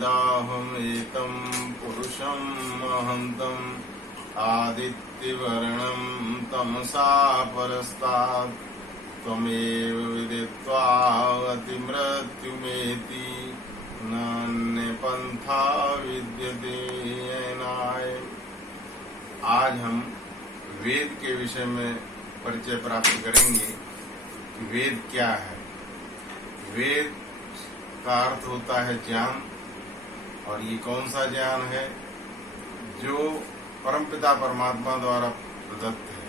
वेदाहमेतं पुरुषं महन्तम् आदित्यवर्णं तमसा परस्तात् त्वमेव विदित्वा अतिमृत्युमेति नान्यपन्था विद्यते येनाय। आज हम वेद के विषय में परिचय प्राप्त करेंगे कि वेद क्या है। वेद का अर्थ होता है ज्ञान, और ये कौन सा ज्ञान है? जो परमपिता परमात्मा द्वारा प्रदत्त है।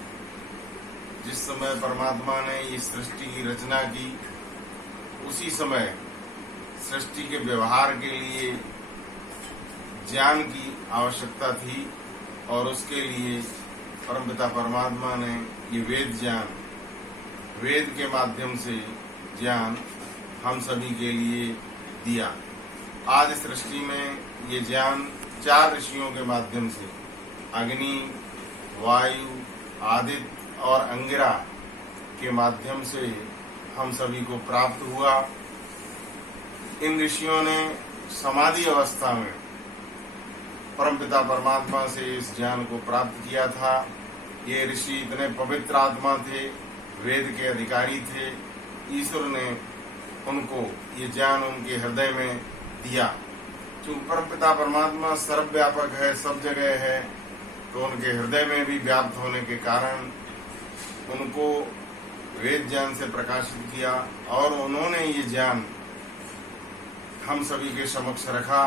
जिस समय परमात्मा ने इस सृष्टि की रचना की, उसी समय सृष्टि के व्यवहार के लिए ज्ञान की आवश्यकता थी, और उसके लिए परमपिता परमात्मा ने ये वेद के माध्यम से ज्ञान हम सभी के लिए दिया। आज सृष्टि में ये ज्ञान 4 ऋषियों के माध्यम से अग्नि, वायु, आदित्य और अंगिरा के माध्यम से हम सभी को प्राप्त हुआ। इन ऋषियों ने समाधि अवस्था में परमपिता परमात्मा से इस ज्ञान को प्राप्त किया था। ये ऋषि इतने पवित्र आत्मा थे, वेद के अधिकारी थे। ईश्वर ने उनको ये ज्ञान उनके हृदय में दिया। चूंकि परमपिता परमात्मा सर्वव्यापक है, सब जगह है, तो उनके हृदय में भी व्याप्त होने के कारण उनको वेद ज्ञान से प्रकाशित किया, और उन्होंने ये ज्ञान हम सभी के समक्ष रखा।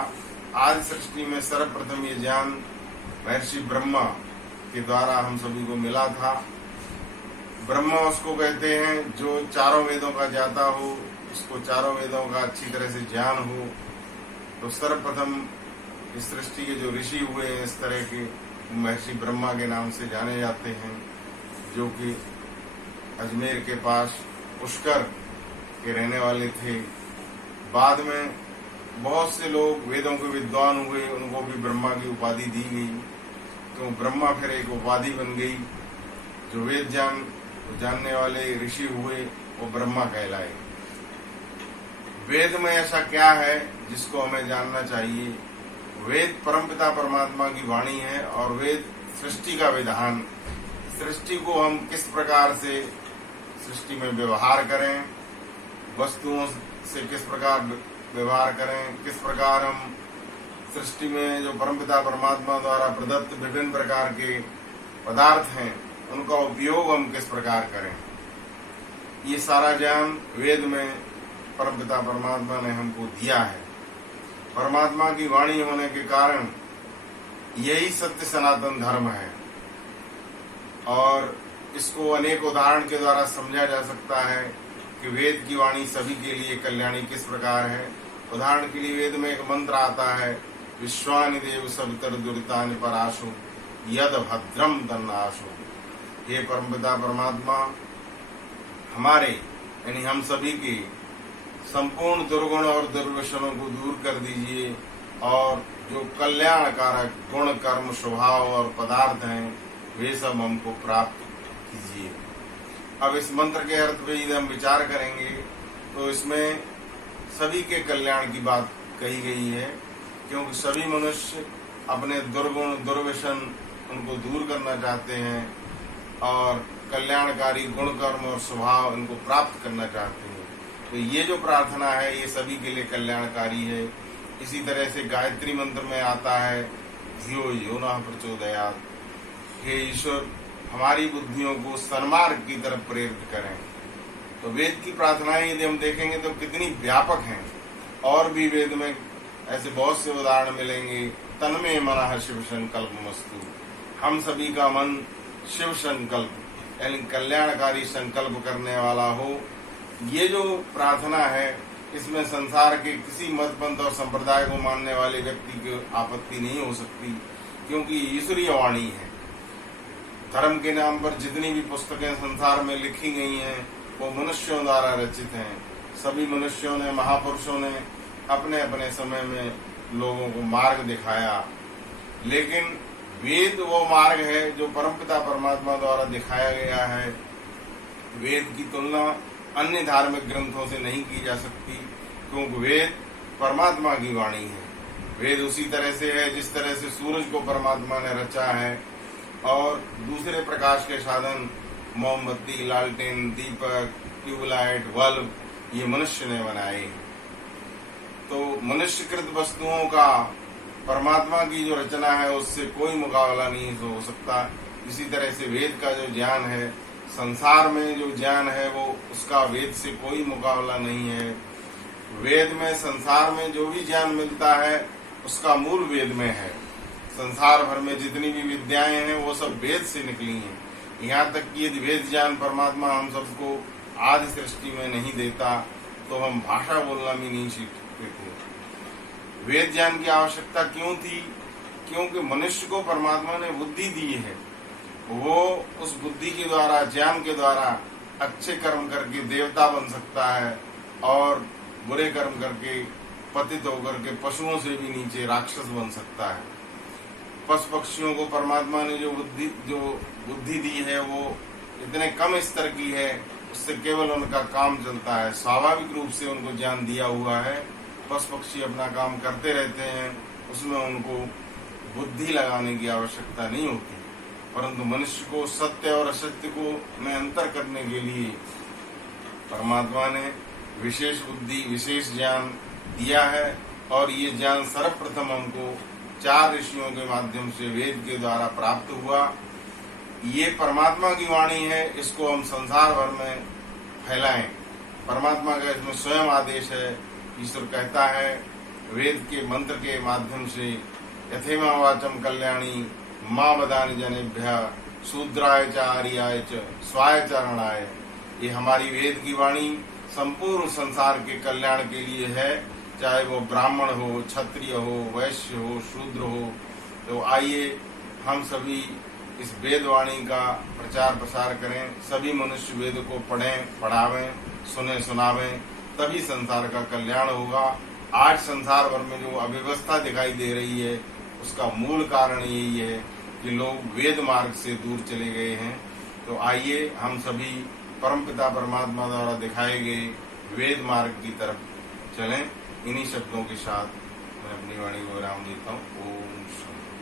आज सृष्टि में सर्वप्रथम ये ज्ञान महर्षि ब्रह्मा के द्वारा हम सभी को मिला था। ब्रह्मा उसको कहते हैं जो 4 वेदों का ज्ञाता हो, उसको 4 वेदों का अच्छी तरह से ज्ञान हो। तो सर्वप्रथम इस सृष्टि के जो ऋषि हुए हैं इस तरह के, महर्षि ब्रह्मा के नाम से जाने जाते हैं, जो कि अजमेर के पास पुष्कर के रहने वाले थे। बाद में बहुत से लोग वेदों के विद्वान हुए, उनको भी ब्रह्मा की उपाधि दी गई। तो ब्रह्मा फिर एक उपाधि बन गई। जो वेद जानने वाले ऋषि हुए वो ब्रह्मा कहलाए। वेद में ऐसा क्या है जिसको हमें जानना चाहिए? वेद परमपिता परमात्मा की वाणी है, और वेद सृष्टि का विधान। सृष्टि को हम किस प्रकार से सृष्टि में व्यवहार करें, वस्तुओं से किस प्रकार व्यवहार करें, किस प्रकार हम सृष्टि में जो परमपिता परमात्मा द्वारा प्रदत्त विभिन्न प्रकार के पदार्थ हैं उनका उपयोग हम किस प्रकार करें, ये सारा ज्ञान वेद में परमपिता परमात्मा ने हमको दिया है। परमात्मा की वाणी होने के कारण यही सत्य सनातन धर्म है, और इसको अनेक उदाहरण के द्वारा समझा जा सकता है कि वेद की वाणी सभी के लिए कल्याणी किस प्रकार है। उदाहरण के लिए वेद में एक मंत्र आता है, विश्वानि देव सवितर दुरितानि पराशु यद भद्रम तन्नाशु। हे परमपिता परमात्मा, हमारे यानी हम सभी के संपूर्ण दुर्गुण और दुर्व्यसनों को दूर कर दीजिए, और जो कल्याणकारक गुण, कर्म, स्वभाव और पदार्थ हैं वे सब हमको प्राप्त कीजिए। अब इस मंत्र के अर्थ पे यदि हम विचार करेंगे तो इसमें सभी के कल्याण की बात कही गई है, क्योंकि सभी मनुष्य अपने दुर्गुण, दुर्व्यसन उनको दूर करना चाहते हैं, और कल्याणकारी गुण, कर्म और स्वभाव इनको प्राप्त करना चाहते हैं। तो ये जो प्रार्थना है ये सभी के लिए कल्याणकारी है। इसी तरह से गायत्री मंत्र में आता है, धियो यो नः प्रचोदयात्। हे ईश्वर, हमारी बुद्धियों को सन्मार्ग की तरफ प्रेरित करें। तो वेद की प्रार्थनाएं यदि हम देखेंगे तो कितनी व्यापक हैं, और भी वेद में ऐसे बहुत से उदाहरण मिलेंगे। तन्मे मनः शिव संकल्पमस्तु, हम सभी का मन शिव संकल्प यानी कल्याणकारी संकल्प करने वाला हो। ये जो प्रार्थना है इसमें संसार के किसी मत, पंथ और संप्रदाय को मानने वाले व्यक्ति की आपत्ति नहीं हो सकती, क्योंकि ईश्वरीय वाणी है। धर्म के नाम पर जितनी भी पुस्तकें संसार में लिखी गई हैं वो मनुष्यों द्वारा रचित हैं। सभी मनुष्यों ने, महापुरुषों ने अपने अपने समय में लोगों को मार्ग दिखाया, लेकिन वेद वो मार्ग है जो परमपिता परमात्मा द्वारा दिखाया गया है। वेद की तुलना अन्य धार्मिक ग्रंथों से नहीं की जा सकती, क्योंकि वेद परमात्मा की वाणी है। वेद उसी तरह से है जिस तरह से सूरज को परमात्मा ने रचा है और दूसरे प्रकाश के साधन मोमबत्ती, लालटेन, दीपक, ट्यूबलाइट, बल्ब ये मनुष्य ने बनाए। तो मनुष्यकृत वस्तुओं का परमात्मा की जो रचना है उससे कोई मुकाबला नहीं हो सकता। इसी तरह से वेद का जो ज्ञान है, संसार में जो ज्ञान है वो उसका वेद से कोई मुकाबला नहीं है। वेद में संसार में जो भी ज्ञान मिलता है उसका मूल वेद में है। संसार भर में जितनी भी विद्याएं हैं वो सब वेद से निकली हैं। यहाँ तक कि यदि वेद ज्ञान परमात्मा हम सबको आदि सृष्टि में नहीं देता तो हम भाषा बोलना भी नहीं सीखते थे। वेद ज्ञान की आवश्यकता क्यों थी? क्योंकि मनुष्य को परमात्मा ने बुद्धि दी है। वो उस बुद्धि के द्वारा, ज्ञान के द्वारा अच्छे कर्म करके देवता बन सकता है और बुरे कर्म करके पतित होकर के पशुओं से भी नीचे राक्षस बन सकता है। पशु पक्षियों को परमात्मा ने जो बुद्धि दी है वो इतने कम स्तर की है, उससे केवल उनका काम चलता है। स्वाभाविक रूप से उनको ज्ञान दिया हुआ है, पशु पक्षी अपना काम करते रहते हैं, उसमें उनको बुद्धि लगाने की आवश्यकता नहीं होती। परंतु मनुष्य को सत्य और असत्य को में अंतर करने के लिए परमात्मा ने विशेष बुद्धि, विशेष ज्ञान दिया है और ये ज्ञान सर्वप्रथम हमको 4 ऋषियों के माध्यम से वेद के द्वारा प्राप्त हुआ। ये परमात्मा की वाणी है, इसको हम संसार भर में फैलाएं। परमात्मा का इसमें स्वयं आदेश है। ईश्वर कहता है वेद के मंत्र के माध्यम से, यथेमा वाचम कल्याणी मां वदानि जनेभ्यः शूद्राय च आर्याय च स्वाय चरणाय। ये हमारी वेद की वाणी संपूर्ण संसार के कल्याण के लिए है, चाहे वो ब्राह्मण हो, क्षत्रिय हो, वैश्य हो, शूद्र हो। तो आइए हम सभी इस वेद वाणी का प्रचार प्रसार करें। सभी मनुष्य वेद को पढ़ें, पढ़ावें, सुने, सुनावें, तभी संसार का कल्याण होगा। आज संसार भर में जो अव्यवस्था दिखाई दे रही है उसका मूल कारण यही है कि लोग वेद मार्ग से दूर चले गए हैं। तो आइए हम सभी परमपिता परमात्मा द्वारा दिखाए गए वेद मार्ग की तरफ चलें। इन्हीं शब्दों के साथ मैं अपनी वाणी को विराम देता हूँ। ओम शांति।